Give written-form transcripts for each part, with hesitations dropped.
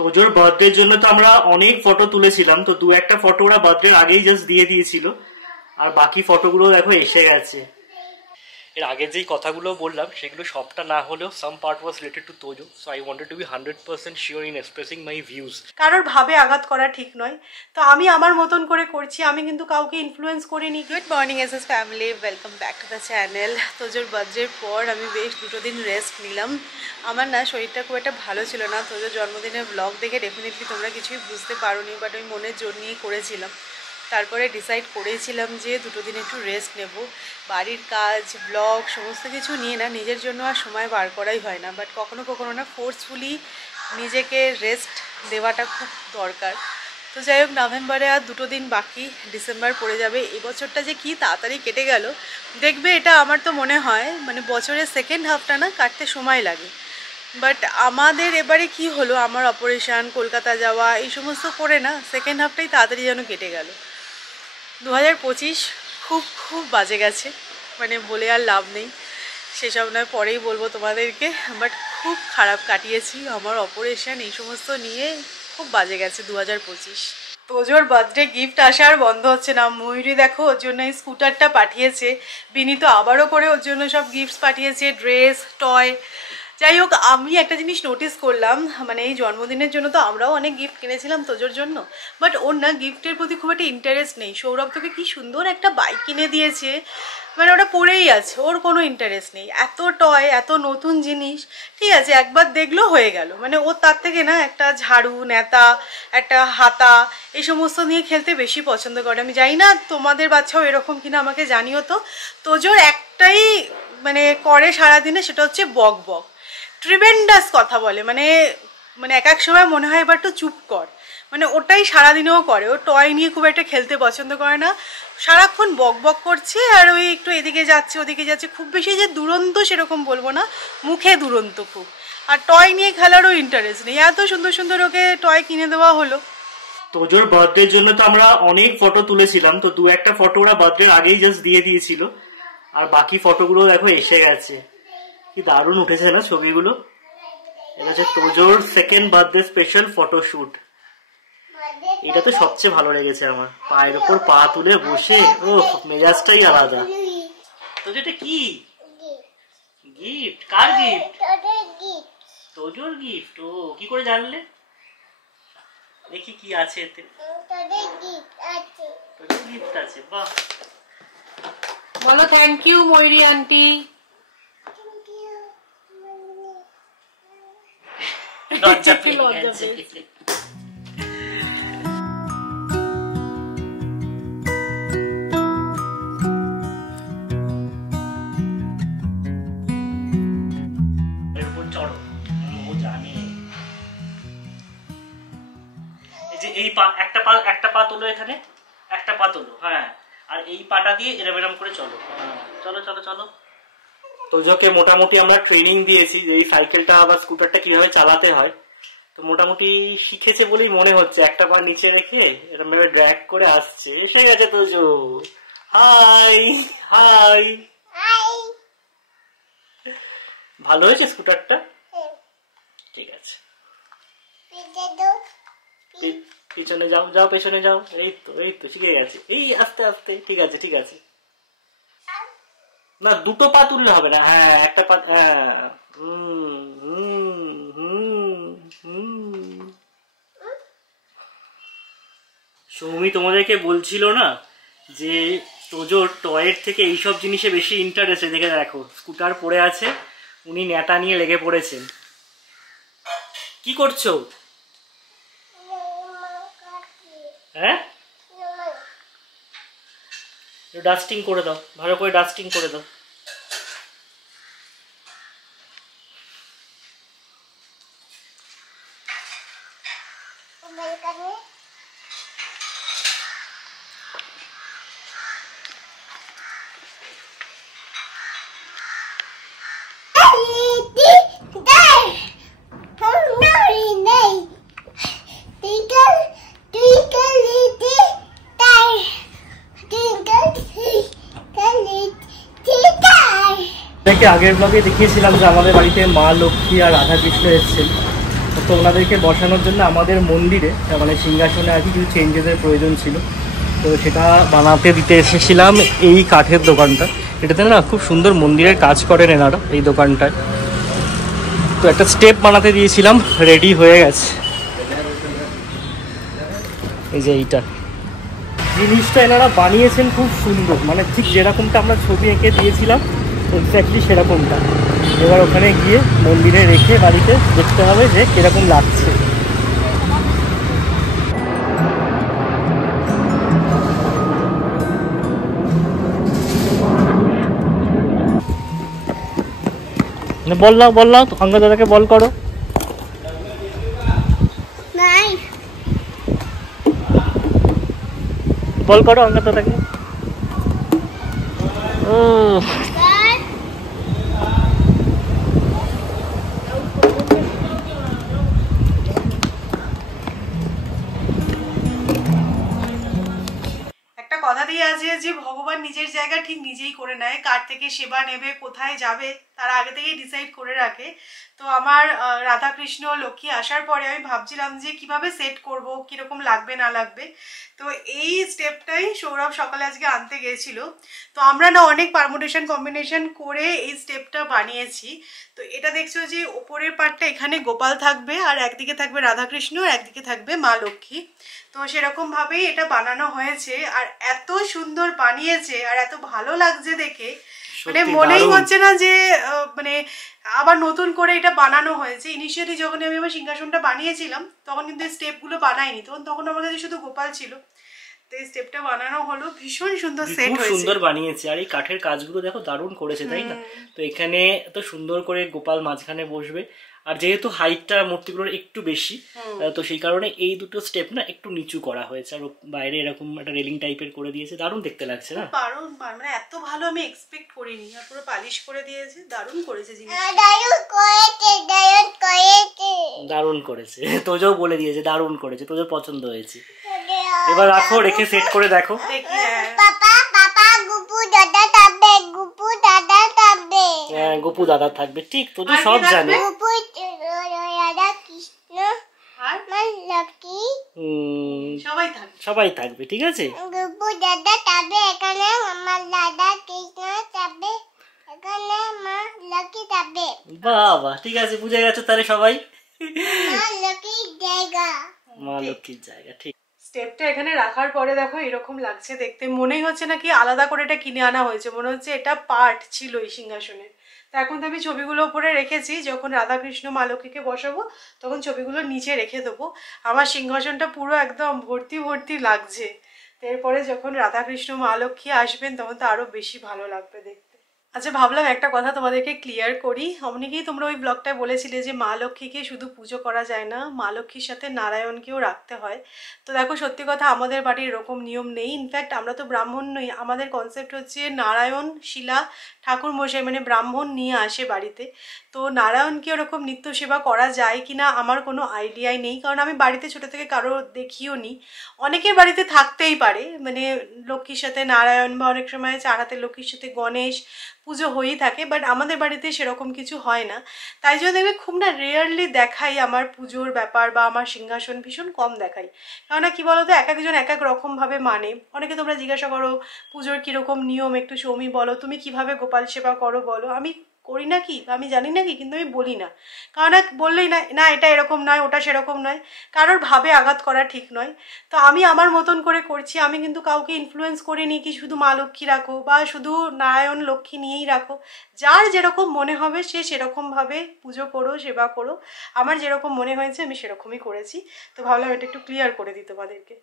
তোজোর বার্থডের জন্য তো আমরা অনেক ফটো তুলেছিলাম, তো দু একটা ফটো ওরা বার্থডের আগেই জাস্ট দিয়ে দিয়েছিল, আর বাকি ফটোগুলো দেখো এসে গেছে। এর আগে যেই কথাগুলো বললাম সেগুলো সবটা না হলেও some part was related to Tojo, so I wanted to be 100% sure in expressing my views. কারোর ভাবে আঘাত করা ঠিক নয়, তো আমি আমার মতন করে করছি, আমি কিন্তু কাউকে ইনফ্লুয়েন্স করিনি। Good morning SS family, welcome back to the channel. তোজোর বার্থডের পর আমি বেশ দুটো দিন রেস্ট নিলাম। আমার না শরীরটা খুব একটা ভালো ছিল না। তোজোর জন্মদিনের ব্লগ দেখে ডেফিনেটলি তোমরা কিছুই বুঝতে পারোনি, বাট আমি মনের জোর নিয়েই করেছিলাম। তারপরে ডিসাইড করেছিলাম যে দুটো দিন একটু রেস্ট নেব। বাড়ির কাজ, ব্লগ সমস্ত কিছু নিয়ে না নিজের জন্য আর সময় বার করাই হয় না, বাট কখনো কখনো না ফোর্সফুলি নিজেকে রেস্ট দেওয়াটা খুব দরকার। তো যাই হোক, নভেম্বরে আর দুটো দিন বাকি, ডিসেম্বর পড়ে যাবে। এই বছরটা যে কি তাড়াতাড়ি কেটে গেল দেখবে, এটা আমার তো মনে হয় মানে বছরের সেকেন্ড হাফটা না কাটতে সময় লাগে। বাট আমাদের এবারে কি হলো, আমার অপারেশান, কলকাতা যাওয়া, এই সমস্ত করে না সেকেন্ড হাফটাই তাড়াতাড়ি যেন কেটে গেল। 2025 খুব খুব বাজে গেছে, মানে বলে আর লাভ নেই, সেসব নয় পরেই বলবো তোমাদেরকে। বাট খুব খারাপ কাটিয়েছি, আমার অপারেশান এই সমস্ত নিয়ে খুব বাজে গেছে 2025। তোজোর বার্থডে গিফট আসা আর বন্ধ হচ্ছে না। ময়ূরী দেখো ওর জন্য এই স্কুটারটা পাঠিয়েছে, বিনীত আবারও করে ওর জন্য সব গিফটস পাঠিয়েছে, ড্রেস, টয়। যাই হোক, আমি একটা জিনিস নোটিস করলাম, মানে এই জন্মদিনের জন্য তো আমরাও অনেক গিফট কিনেছিলাম তোজোর জন্য, বাট ওর না গিফটের প্রতি খুব একটা ইন্টারেস্ট নেই। সৌরভ তোকে কি সুন্দর একটা বাইক কিনে দিয়েছে, মানে ওটা পড়েই আছে, ওর কোনো ইন্টারেস্ট নেই। এত টয়, এত নতুন জিনিস, ঠিক আছে একবার দেখলো হয়ে গেল, মানে ওর তার থেকে না একটা ঝাড়ু, নেতা, একটা হাতা, এই সমস্ত নিয়ে খেলতে বেশি পছন্দ করে। আমি জানি না তোমাদের বাচ্চাও এরকম কিনা, আমাকে জানিও তো। তোজোর একটাই মানে করে সারাদিনে, সেটা হচ্ছে বক বক, ট্রিমেন্ডাস কথা বলে, মানে এক এক সময় মনে হয় এবার তো চুপ কর, মানে ওটাই সারাদিনেও করে। ও টয় নিয়ে খুব একটা খেলতে পছন্দ করে না, সারাক্ষণ বক বক করছে, আর ওই একটু এদিকে যাচ্ছে ওদিকে যাচ্ছে, খুব বেশি যে দুরন্ত সেরকম বলবো না, মুখে দুরন্ত খুব। আর টয় নিয়ে খেলারও ইন্টারেস্ট নেই। এত সুন্দর সুন্দর ওকে টয় কিনে দেওয়া হলো। তোজোর বার্থডের জন্য তো আমরা অনেক ফটো তুলেছিলাম, তো দু একটা ফটো ওরা বার্থডের আগেই জাস্ট দিয়ে দিয়েছিল, আর বাকি ফটোগুলো দেখো এসে গেছে। কি দারুণ উঠেছে না ছবিগুলো। এটা হচ্ছে তোজোর সেকেন্ড বার্থডে স্পেশাল ফটোশুট। এটা তো সবচেয়ে ভালো লেগেছে আমার, পায়ের উপর পা তুলে বসে, ও মেজাজটাই আলাদা। তোজো এটা কি গিফট? কার গিফট? তোজোর গিফট। ও কি করে জানলে? দেখি কি আছে এতে। তোজোর গিফট আছে, বাহ। বলো থ্যাংক ইউ ময়ূরী আন্টি। লজ্জা পেয়ে গেছে। একটা পা তোলো, এখানে একটা পা তোলো, হ্যাঁ, আর এই পাটা দিয়ে এরম এরম করে চলো, চলো চলো চলো। তোজোকে মোটামুটি আমরা ট্রেনিং দিয়েছি যে এই সাইকেলটা বা স্কুটারটা কিভাবে চালাতে হয়, তো মোটামুটি শিখেছে বলেই মনে হচ্ছে। একটা পা নিচে রেখে এরম ভাবে ড্র্যাগ করে আসছে। এসে গেছে তোজো। High high. ভালো হয়েছে স্কুটারটা? ঠিক আছে, পিছনে যাও, যাও পেছনে যাও। এই তো শিখে গেছে। এই আস্তে আস্তে, ঠিক আছে ঠিক আছে। না দুটো পা তুললে হবে না, হ্যাঁ একটা পা, হ্যাঁ। সৌমি তোমাদেরকে বলছিল না যে তোজোর টয়ের থেকে এইসব জিনিসে বেশি ইন্টারেস্ট। দেখে দেখো স্কুটার পড়ে আছে, উনি নেটা নিয়ে লেগে পড়েছেন। কি করছো? হ্যাঁ, ডাস্টিং করে দাও, ভালো করে ডাস্টিং করে দাও। আগের ব্লগে দেখিয়েছিলাম যে আমাদের বাড়িতে মা লক্ষ্মী আর রাধা কৃষ্ণ এসেছেন। তো তো ওনাদেরকে বসানোর জন্য আমাদের মন্দিরে মানে সিংহাসনে আর কি কিছু চেঞ্জেসের প্রয়োজন ছিল, তো সেটা বানাতে দিতে এসেছিলাম এই কাঠের দোকানটা। এটাতে না খুব সুন্দর মন্দিরের কাজ করেন এনারা এই দোকানটায়। তো একটা স্টেপ বানাতে দিয়েছিলাম, রেডি হয়ে গেছে। এই যে এইটা জিনিসটা এনারা বানিয়েছেন খুব সুন্দর, মানে ঠিক যেরকমটা আমরা ছবি এঁকে দিয়েছিলাম এক্স্যাক্টলি সেরকমটা। এবার ওখানে গিয়ে মন্দিরে রেখে বাড়িতে দেখতে হবে যে কিরকম লাগছে। বললাম অঙ্গ দাদাকে বল করো। বল করো অঙ্গ দাদাকে। ও কথা দিয়ে আছে যে ভগবান নিজের জায়গা ঠিক নিজেই করে নেয়, কার থেকে সেবা নেবে, কোথায় যাবে তারা আগে থেকেই ডিসাইড করে রাখে। তো আমার রাধাকৃষ্ণ লক্ষ্মী আসার পরে আমি ভাবছিলাম যে কিভাবে সেট করব, কিরকম লাগবে না লাগবে। তো এই স্টেপটাই সৌরভ সকালে আজকে আনতে গিয়েছিল। তো আমরা না অনেক পারমুটেশন কম্বিনেশন করে এই স্টেপটা বানিয়েছি। তো এটা দেখছো যে ওপরের পার্টটা এখানে গোপাল থাকবে, আর একদিকে থাকবে রাধাকৃষ্ণ, আর একদিকে থাকবে মা লক্ষ্মী। তো সেরকমভাবেই এটা বানানো হয়েছে, আর এত সুন্দর বানিয়েছে আর এত ভালো লাগছে দেখে, মানে মনেই হচ্ছে না যে মানে আবার নতুন করে এটা বানানো হয়েছে। ইনিশিয়ালি যখন আমি আমার সিংহাসনটা বানিয়েছিলাম তখন কিন্তু এই স্টেপগুলো বানাইনি, তখন আমার কাছে শুধু গোপাল ছিল। তো এই স্টেপটা বানানো হলো, ভীষণ সুন্দর সেট হয়েছে, সুন্দর বানিয়েছে। আর এই কাঠের কাজগুলো দেখো দারুণ করেছে, তাই না? তো এখানে এত সুন্দর করে গোপাল মাঝখানে বসবে, আর যেহেতু হাইটটা মূর্তিগুলোর একটু বেশি, তো সেই কারণে এই দুটো স্টেপ না একটু নিচু করা হয়েছে, আর বাইরে এরকম একটা রেলিং টাইপের করে দিয়েছে, দারুণ দেখতে লাগছে না? দারুণ, মানে এত ভালো আমি এক্সপেক্ট করিনি। আর পুরো পালিশ করে দিয়েছে, দারুণ করেছে জিনিসটা, দারুণ করেছে। তোজও বলে দিয়েছে দারুণ করেছে, তোজো পছন্দ হয়েছে। এবার রাখো, রেখে সেট করে দেখো। হ্যাঁ, গোপু দাদা থাকবে, ঠিক তোজো সব জানে। সবাই থাকবে, ঠিক আছে। বাবা, ঠিক আছে, বুঝে গেছো তাহলে সবাই। মা লক্ষ্মীর জায়গা, ঠিক। স্টেপটা এখানে রাখার পরে দেখো এরকম লাগছে দেখতে, মনেই হচ্ছে না কি আলাদা করে এটা কিনে আনা হয়েছে, মনে হচ্ছে এটা পার্ট ছিল এই সিংহাসনের। তো এখন তো আমি ছবিগুলো উপরে রেখেছি, যখন রাধাকৃষ্ণ মা লক্ষ্মীকে বসাবো তখন ছবিগুলো নিচে রেখে দেবো। আমার সিংহাসনটা পুরো একদম ভর্তি ভর্তি লাগছে। তো এরপরে যখন রাধাকৃষ্ণ মা লক্ষ্মী আসবেন তখন তো আরো বেশি ভালো লাগবে দেখতে। আচ্ছা, ভাবলাম একটা কথা তোমাদেরকে ক্লিয়ার করি। অনেকেই তোমরা ওই ব্লগটায় বলেছিলে যে মা লক্ষ্মীকে শুধু পুজো করা যায় না, মা লক্ষ্মীর সাথে নারায়ণকেও রাখতে হয়। তো দেখো, সত্যি কথা আমাদের বাড়ির এরকম নিয়ম নেই। ইনফ্যাক্ট আমরা তো ব্রাহ্মণ নই, আমাদের কনসেপ্ট হচ্ছে নারায়ণ শিলা ঠাকুর মশাই মানে ব্রাহ্মণ নিয়ে আসে বাড়িতে। তো নারায়ণকে ওরকম নিত্য সেবা করা যায় কিনা আমার কোনো আইডিয়াই নেই, কারণ আমি বাড়িতে ছোটো থেকে কারো দেখিও নি। অনেকের বাড়িতে থাকতেই পারে, মানে লক্ষ্মীর সাথে নারায়ণ বা অনেক সময় চার হাতের লক্ষ্মীর সাথে গণেশ পুজো হয়েই থাকে, বাট আমাদের বাড়িতে সেরকম কিছু হয় না। তাই জন্য দেখবে খুব না রেয়ারলি দেখাই আমার পুজোর ব্যাপার বা আমার সিংহাসন, ভীষণ কম দেখাই। কেননা কি বলো তো, এক একজন এক এক রকমভাবে মানে। অনেকে তোমরা জিজ্ঞাসা করো পুজোর কীরকম নিয়ম, একটু সৌমি বলো, তুমি কিভাবে গোপাল সেবা করো বলো। আমি করি না কি, আমি জানি না কি, কিন্তু আমি বলি না, কারণ বললেই না না এটা এরকম নয়, ওটা সেরকম নয়, কারোর ভাবে আঘাত করা ঠিক নয়। তো আমি আমার মতন করে করছি, আমি কিন্তু কাউকে ইনফ্লুয়েন্স করিনি কি শুধু মা লক্ষ্মী রাখো বা শুধু নারায়ণ লক্ষ্মী নিয়েই রাখো। যার যেরকম মনে হবে সে সেরকমভাবে পুজো করো, সেবা করো। আমার যেরকম মনে হয়েছে আমি সেরকমই করেছি। তো ভাবলাম এটা একটু ক্লিয়ার করে দিই তোমাদেরকে।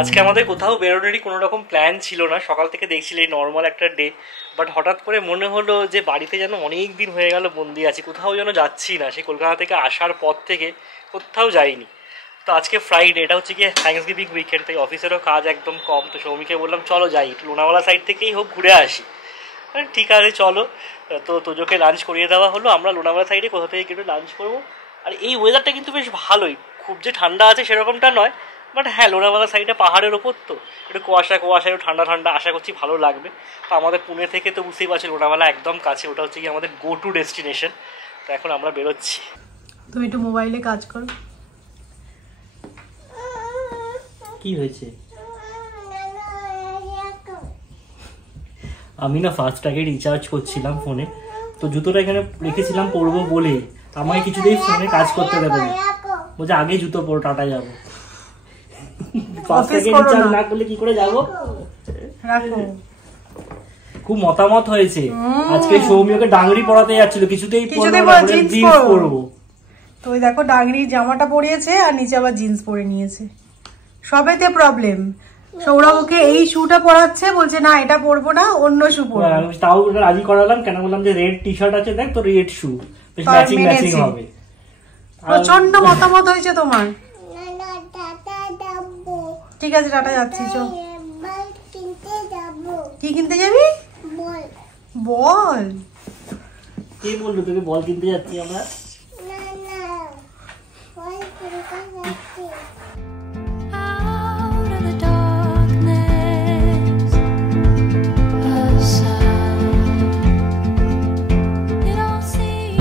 আজকে আমাদের কোথাও বেরোনেরই কোনো রকম প্ল্যান ছিল না, সকাল থেকে দেখছিলে নর্মাল একটা ডে, বাট হঠাৎ করে মনে হলো যে বাড়িতে যেন অনেক দিন হয়ে গেল বন্দি আছি, কোথাও যেন যাচ্ছি না। সেই কলকাতা থেকে আসার পর থেকে কোথাও যাইনি। তো আজকে ফ্রাইডে, এটা হচ্ছে গিয়ে থ্যাঙ্কসগিভিং উইকেন্ড, তাই অফিসেরও কাজ একদম কম। তো সৌমিকে বললাম চলো যাই, লোনাওয়ালা সাইড থেকেই হোক ঘুরে আসি। ঠিক আছে চলো। তো তোজোকে লাঞ্চ করিয়ে দেওয়া হলো, আমরা লোনাওয়ালা সাইডে কোথা থেকে একটু লাঞ্চ করবো। আর এই ওয়েদারটা কিন্তু বেশ ভালোই, খুব যে ঠান্ডা আছে সেরকমটা নয়, বাট হ্যাঁ, লোনাভালা সাইডে পাহাড়ের ওপর তো একটু কুয়াশা কুয়াশা, একটু ঠান্ডা ঠান্ডা, আশা করছি ভালো লাগবে। তো আমাদের পুনে থেকে তো বুঝতেই পারছি লোনাভালা একদম কাছে, ওটা হচ্ছে কি আমাদের গো টু ডেস্টিনেশন। তো এখন আমরা বেরোচ্ছি। তুমি একটু মোবাইলে কাজ করো। কি হয়েছে? আমি না ফার্স্ট আগে রিচার্জ করছিলাম ফোনে, তো জুতোটা এখানে রেখেছিলাম পরবো বলে, আমাকে কিছুতেই ফোনে কাজ করতে দেবে না, বলছে আগে জুতো পরো, টাটা যাবো। ফার্স্ট আগে রিচার্জ না করলে কি করে যাবো? খুব মতামত হয়েছে আজকে। সৌমিয়কে ডাংরি পরাতে যাচ্ছিল, কিছুতেই জিন্স পরবো। তো ওই দেখো ডাংরি জামাটা পরিয়েছে আর নিচে আবার জিন্স পরে নিয়েছে, সবেতে প্রবলেম। সৌরভ ওকে এই শুটা পরাচ্ছে, বলছে না এটা পরবো না, অন্য শু পরবো। তাও রাজি করালাম, কেন বললাম যে রেড টি শার্ট আছে, দেখ তো রেড শু, ম্যাচিং ম্যাচিং হবে। প্রচন্ড মতামত হয়েছে তোমার। ঠিক আছে টাটা, যাচ্ছি। চল। কি কিনতে যাবি? বল। কে বললো তোকে বল কিনতে যাচ্ছি আমরা?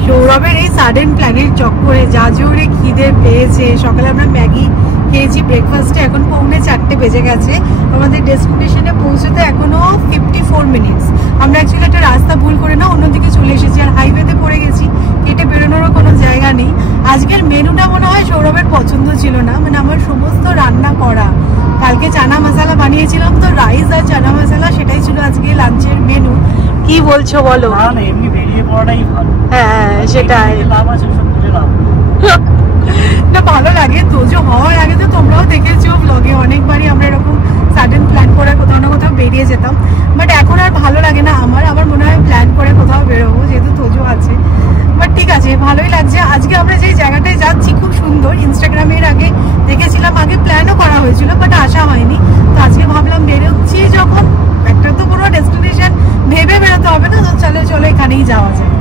সৌরভের এই সাডেন প্ল্যানের চক্করে যা জোরে খিদে পেয়েছে। সকালে আমরা ম্যাগি খেয়েছি ব্রেকফাস্টে, এখন 4:45 বেজে গেছে। আমাদের ডেস্টিনেশনে পৌঁছতে এখনো 54 মিনিটস। আমরা অ্যাকচুয়ালি একটা রাস্তা ভুল করে না অন্যদিকে চলে এসেছি, আর হাইওয়েতে পড়ে গেছি, কেটে বেরোনোরও কোনো জায়গা নেই। আজকের মেনুটা মনে হয় সৌরভের পছন্দ ছিল না, মানে আমার সমস্ত রান্না করা, কালকে চানা মশলা বানিয়েছিলাম তো রাইস আর চানা মশলা, সেটাই ছিল আজকে লাঞ্চের মেনু। কি বলছো বলো? না এমনি বেরিয়ে পড়াটাই ভালো। হ্যাঁ সেটাই লাভ আছে, সব বুঝে লাভ না, ভালো লাগে। তোজো হওয়ার আগে তো তোমরাও দেখেছো ব্লগে, অনেকবারই আমরা এরকম সাডেন প্ল্যান করে কোথাও না কোথাও বেরিয়ে যেতাম, বাট এখন আর ভালো লাগে না আমার মনে হয় প্ল্যান করে কোথাও বেরোবো, যেহেতু তোজো আছে। বাট ঠিক আছে, ভালোই লাগছে। আজকে আমরা যে জায়গাটায় যাচ্ছি খুব সুন্দর, ইনস্টাগ্রামের আগে দেখেছিলাম, আগে প্ল্যানও করা হয়েছিল বাট আসা হয়নি। তো আজকে ভাবলাম বেরোচ্ছি যখন, একটা তো পুরো ডেস্টিনেশন ভেবে বেরোতে হবে না, তো চলো চলো এখানেই যাওয়া যায়।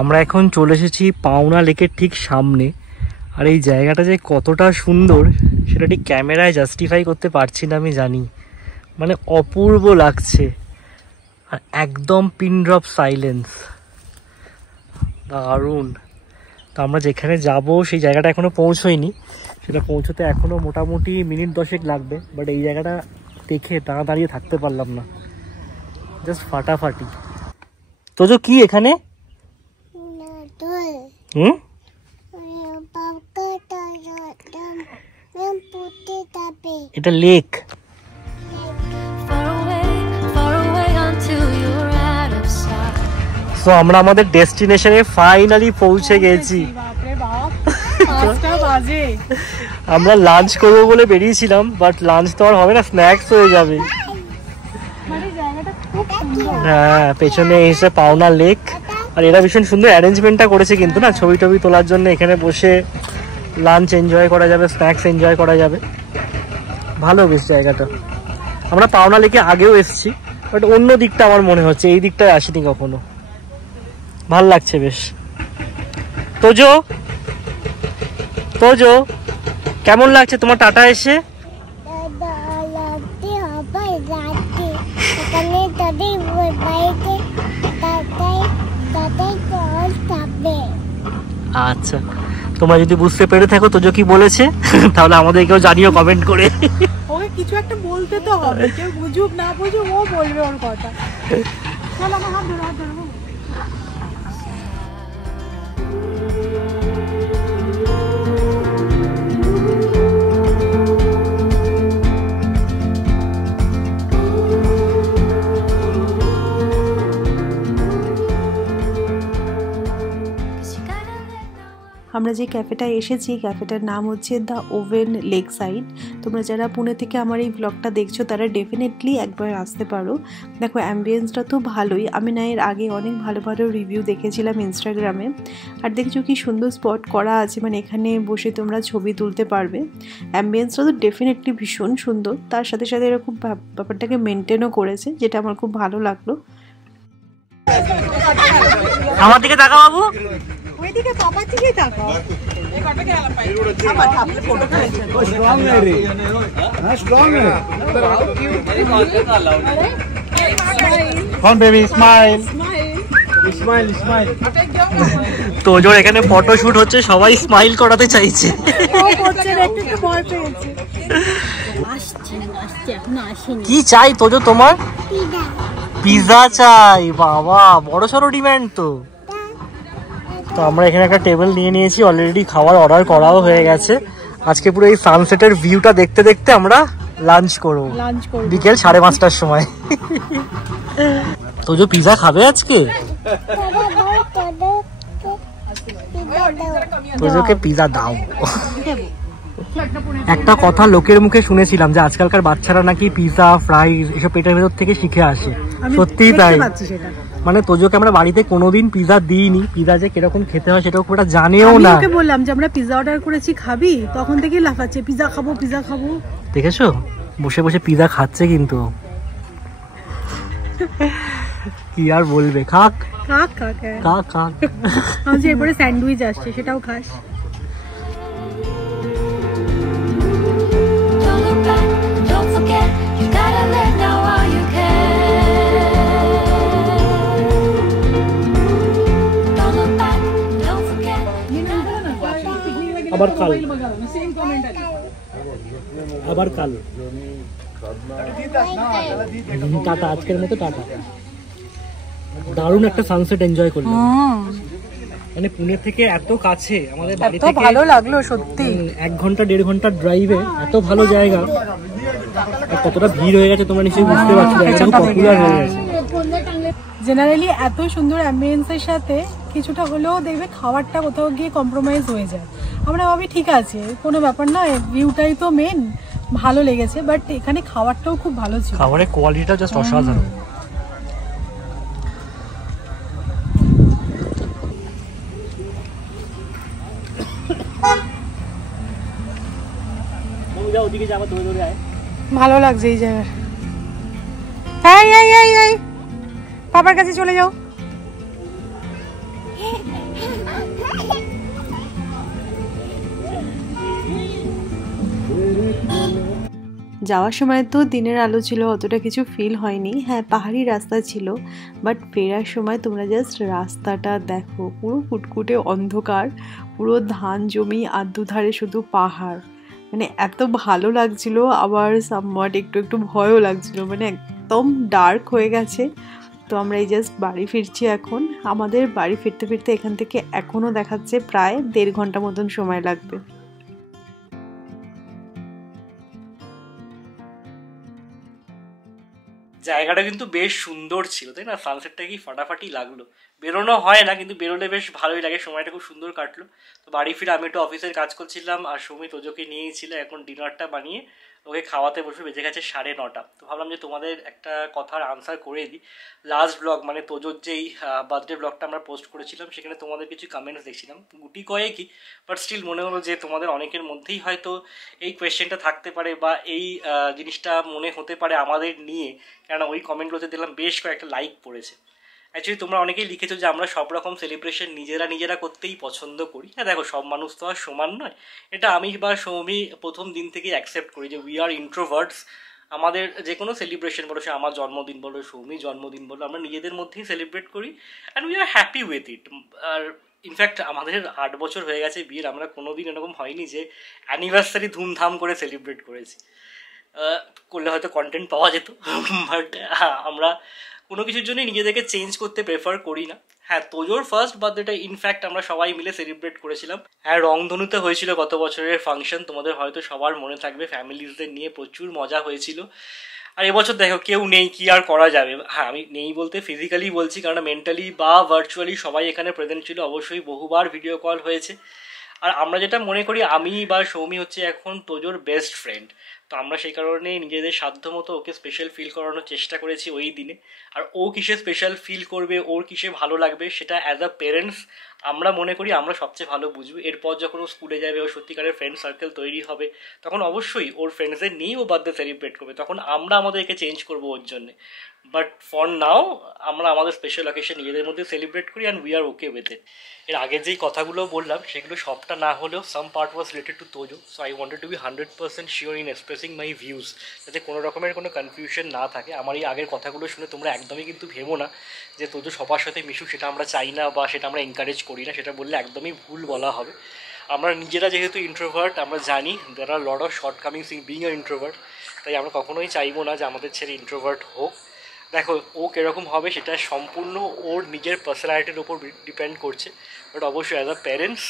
আমরা এখন চলে এসেছি পাওনা লেকের ঠিক সামনে। আর এই জায়গাটা যে কতটা সুন্দর সেটা ঠিক ক্যামেরায় জাস্টিফাই করতে পারছি না আমি জানি, মানে অপূর্ব লাগছে। আর একদম পিন ড্রপ সাইলেন্স, দারুণ। তো আমরা যেখানে যাব সেই জায়গাটা এখনো পৌঁছোইনি, সেটা পৌঁছতে এখনো মোটামুটি মিনিট 10 লাগবে। বাট এই জায়গাটা দেখে দাঁড়িয়ে থাকতে পারলাম না, জাস্ট ফাটাফাটি। তো যে কি এখানে এটা লেক। সো আমরা আমাদের ডেস্টিনেশনে ফাইনালি পৌঁছে গেছি। আমরা লাঞ্চ করবো বলে বেরিয়েছিলাম, বাট লাঞ্চ তো আর হবে না, স্ন্যাক্স হয়ে যাবে। হ্যাঁ, পেছনে এসে পাওনা লেক। আর এরা ভীষণ সুন্দর অ্যারেঞ্জমেন্টটা করেছে কিন্তু না, ছবি টবি তোলার জন্য। এখানে বসে লাঞ্চ এনজয় করা যাবে, স্ন্যাক্স এনজয় করা যাবে, ভালো বেশ জায়গাটা। আমরা পাওনা লেকে আগেও এসেছি, বাট অন্য দিকটা আমার মনে হচ্ছে, এই দিকটায় আসিনি কখনো। ভাল লাগছে বেশ। তোজো তোজো কেমন লাগছে তোমার টাটা এসে? আচ্ছা, তোমরা যদি বুঝতে পেরে থাকো তোজো কি বলেছে তাহলে আমাদেরকেও জানিও কমেন্ট করে। ওকে কিছু একটা বলতে তো হবে, কেউ বুঝুক না বুঝুক ও বলবে ওর কথা। চল আমার হাত ধরো, হাত ধরো। আমরা যে ক্যাফেটায় এসেছি, ক্যাফেটার নাম হচ্ছে দ্য ওভেন লেক সাইড। তোমরা যারা পুনে থেকে আমার এই ব্লগটা দেখছো তারা ডেফিনেটলি একবার আসতে পারো। দেখো অ্যাম্বিয়েন্সটা তো ভালোই, আমি না এর আগে অনেক ভালো ভালো রিভিউ দেখেছিলাম ইনস্টাগ্রামে। আর দেখছো কি সুন্দর স্পট করা আছে, মানে এখানে বসে তোমরা ছবি তুলতে পারবে। অ্যাম্বিয়েন্সটা তো ডেফিনেটলি ভীষণ সুন্দর, তার সাথে সাথে এরকম ব্যাপারটাকে মেনটেনও করেছে, যেটা আমার খুব ভালো লাগলো। আমার দিকে তাকা বাবু, ওইদিকে বাবার দিকে তাকাও। তোজোর এখানে ফটো শুট হচ্ছে, সবাই স্মাইল করাতে চাইছে। কি চাই তোজো তোমার? পিজা চাই, বাবা বড় সড়ো ডিমান্ড তো। তো আমরা এখানে একটা টেবিল নিয়ে নিয়েছি, অলরেডি খাবার অর্ডার করাও হয়ে গেছে। আজকে পুরো এই সানসেটের ভিউটা দেখতে দেখতে আমরা লাঞ্চ করবো বিকেল 5:30টার সময়। তোজো পিজা খাবে আজকে? তোজোকে পিজা দাও। একটা কথা লোকের মুখে শুনেছিলাম যে আজকালকার বাচ্চারা নাকি পিজা ফ্রাইজ এসব পেটের ভেতর থেকে শিখে আসে। সত্যিই তাই, মানে তোজোকে আমরা বাড়িতে কোনোদিন পিজা দিইনি, পিজা যে কিরকম খেতে হয় সেটাও খুব একটা জানেও না। ওকে বললাম যে আমরা পিজা অর্ডার করেছি, খাবি? তখন থেকেই লাফাচ্ছে পিজা খাবো পিজা খাবো। দেখেছো বসে বসে পিজা খাচ্ছে, কিন্তু কি আর বলবে, খাক খাক খাক খাক খাক। আজকে এরপরে স্যান্ডউইচ আসছে, সেটাও খাস। আবার কাল, আবার কাল। টাটা, আজকের মতো টাটা। দারুণ একটা সানসেট এনজয় করলাম, মানে পুনে থেকে এত কাছে, আমাদের বাড়ি থেকে ভালো লাগলো সত্যি। 1 ঘন্টা 1.5 ঘন্টার ড্রাইভে এত ভালো জায়গা। কতটা ভিড় হয়ে গেছে তোমরা নিশ্চয়ই বুঝতে পারছো, জায়গাটা খুব পপুলার হয়ে গেছে। জেনারেলি এত সুন্দর অ্যাম্বিয়েন্সের সাথে কিছুটা হলেও দেখবে খাবারটা কোথাও গিয়ে কম্প্রোমাইজ হয়ে যায়। আমরা ভাবি ঠিক আছে কোনো ব্যাপার না, ভিউটাই তো মেন, ভালো লেগেছে, বাট এখানে খাবারটাও খুব ভালো ছিল, খাবারের কোয়ালিটিটা জাস্ট অসাধারণ। ভালো লাগছে এই জায়গায়। বাবার কাছে চলে যাও। যাওয়ার সময় তো দিনের আলো ছিল, অতটা কিছু ফিল হয়নি। হ্যাঁ পাহাড়ি রাস্তা ছিল, বাট ফেরার সময় তোমরা জাস্ট রাস্তাটা দেখো, পুরো ফুটকুটে অন্ধকার, পুরো ধান জমি আর দুধারে শুধু পাহাড়, মানে এত ভালো লাগছিল। আবার সামওয়াট একটু একটু ভয়ও লাগছিল, মানে একদম ডার্ক হয়ে গেছে। তো আমরা এই জাস্ট বাড়ি ফিরছি এখন। আমাদের বাড়ি ফিরতে ফিরতে এখান থেকে এখনও দেখাচ্ছে প্রায় 1.5 ঘন্টা মতন সময় লাগবে। জায়গাটা কিন্তু বেশ সুন্দর ছিল, তাই না? সানসেটটা কি ফাটাফাটি লাগলো। বেরোনো হয় না, কিন্তু বেরোলে বেশ ভালোই লাগে, সময়টা খুব সুন্দর কাটলো। তো বাড়ি ফিরে আমি একটু অফিসের কাজ করছিলাম, আর সুমি তোজোকে নিয়েছিল, এখন ডিনারটা বানিয়ে ওকে খাওয়াতে বসে, বেজে গেছে 9:30। তো ভাবলাম যে তোমাদের একটা কথার আনসার করে দিই। লাস্ট ব্লগ মানে তোজোর যেই বার্থডে ব্লগটা আমরা পোস্ট করেছিলাম, সেখানে তোমাদের কিছু কমেন্টস দেখছিলাম, গুটি কয়েকই, বাট স্টিল মনে হলো যে তোমাদের অনেকের মধ্যেই হয়তো এই কোয়েশ্চেনটা থাকতে পারে, বা এই জিনিসটা মনে হতে পারে আমাদের নিয়ে, কেননা ওই কমেন্টগুলোতে দেখলাম বেশ কয়েকটা লাইক পড়েছে। অ্যাকচুয়ালি তোমরা অনেকেই লিখেছো যে আমরা সব রকম সেলিব্রেশন নিজেরা করতেই পছন্দ করি। হ্যাঁ দেখো, সব মানুষ তো আর সমান নয়, এটা আমি বা সৌমি প্রথম দিন থেকেই অ্যাকসেপ্ট করি যে উই আর ইন্ট্রোভার্টস। আমাদের যে কোনো সেলিব্রেশন বলো, সে আমার জন্মদিন বলো, সৌমির জন্মদিন বলো, আমরা নিজেদের মধ্যেই সেলিব্রেট করি and we are happy with it. আর ইনফ্যাক্ট আমাদের 8 বছর হয়ে গেছে বিয়ের, আমরা কোনো দিন এরকম হয়নি যে অ্যানিভার্সারি ধুমধাম করে সেলিব্রেট করেছি। করলে হয়তো কন্টেন্ট পাওয়া যেত, বাট আমরা কোনো কিছুর জন্যই নিজেদেরকে চেঞ্জ করতে প্রেফার করি না। হ্যাঁ, তোজোর ফার্স্ট বার্থডেটা ইনফ্যাক্ট আমরা সবাই মিলে সেলিব্রেট করেছিলাম। হ্যাঁ, রংধনুতে হয়েছিল গত বছরের ফাংশন, তোমাদের হয়তো সবার মনে থাকবে, ফ্যামিলিজদের নিয়ে প্রচুর মজা হয়েছিল। আর এবছর দেখো কেউ নেই, কি আর করা যাবে। হ্যাঁ, আমি নেই বলতে ফিজিক্যালি বলছি, কারণ মেন্টালি বা ভার্চুয়ালি সবাই এখানে প্রেজেন্ট ছিল, অবশ্যই বহুবার ভিডিও কল হয়েছে। আর আমরা যেটা মনে করি, আমি বা সৌমি হচ্ছে এখন তোজোর বেস্ট ফ্রেন্ড, তো আমরা সেই কারণে নিজেদের সাধ্য মতো ওকে স্পেশাল ফিল করানোর চেষ্টা করেছি ওই দিনে। আর ও কিসে স্পেশাল ফিল করবে, ওর কিসে ভালো লাগবে, সেটা অ্যাজ আ পেরেন্টস আমরা মনে করি আমরা সবচেয়ে ভালো বুঝবো। এরপর যখন ও স্কুলে যাবে, ও সত্যিকারের ফ্রেন্ড সার্কেল তৈরি হবে, তখন অবশ্যই ওর ফ্রেন্ডসদের নিয়েই ও বার্থডে সেলিব্রেট করবে, তখন আমরা আমাদেরকে চেঞ্জ করবো ওর জন্যে। বাট ফর নাও আমরা আমাদের স্পেশাল অকেশন নিজেদের মধ্যে সেলিব্রেট করি and we are okay with it. এর আগে যেই কথাগুলো বললাম সেগুলো সবটা না হলেও some part was related to Tojo, so I wanted to be 100% sure in expressing my views, যাতে কোনো রকমের কোনো কনফিউশন না থাকে। আমার এই আগের কথাগুলো শুনে তোমরা একদমই কিন্তু ভেবো না যে তোজো সবার সাথে মিশুক, সেটা আমরা চাই না বা সেটা আমরা এনকারেজ করি না, সেটা বললে একদমই ভুল বলা হবে। আমরা নিজেরা যেহেতু ইন্ট্রোভার্ট, আমরা জানি there are lot of shortcomings in being a introvert, তাই আমরা কখনোই চাইবো না যে আমাদের ছেলে ইন্ট্রোভার্ট হোক। দেখো ও কীরকম হবে সেটা সম্পূর্ণ ওর নিজের পার্সোনালিটির ওপর ডিপেন্ড করছে, বাট অবশ্যই অ্যাজ আ প্যারেন্টস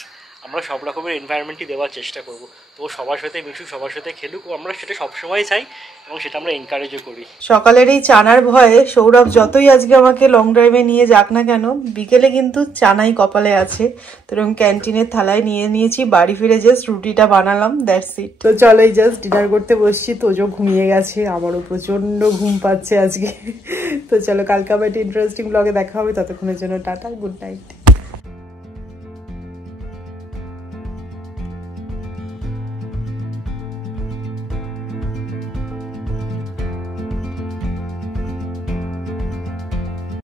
আমরা সব রকমের এনভায়রনমেন্টই দেওয়ার চেষ্টা করব। তো সবার সাথে মিশুক, সবার সাথে খেলুক, আমরা সেটা সবসময় চাই এবং সেটা আমরা এনকারেজও করি। সকালের এই চানার ভয়ে সৌরভ যতই আজকে আমাকে লং ড্রাইভে নিয়ে যাক না কেন, বিকেলে কিন্তু চানাই কপালে আছে। তো এরকম ক্যান্টিনের থালায় নিয়ে নিয়েছি, বাড়ি ফিরে জাস্ট রুটিটা বানালাম, দ্যাটস ইট। তো চলো এই জাস্ট ডিনার করতে বসছি, তোজো ঘুমিয়ে গেছে, আমারও প্রচন্ড ঘুম পাচ্ছে আজকে। তো চলো কালকে আবার একটা ইন্টারেস্টিং ব্লগে দেখা হবে, ততক্ষণের জন্য টাটা, গুড নাইট।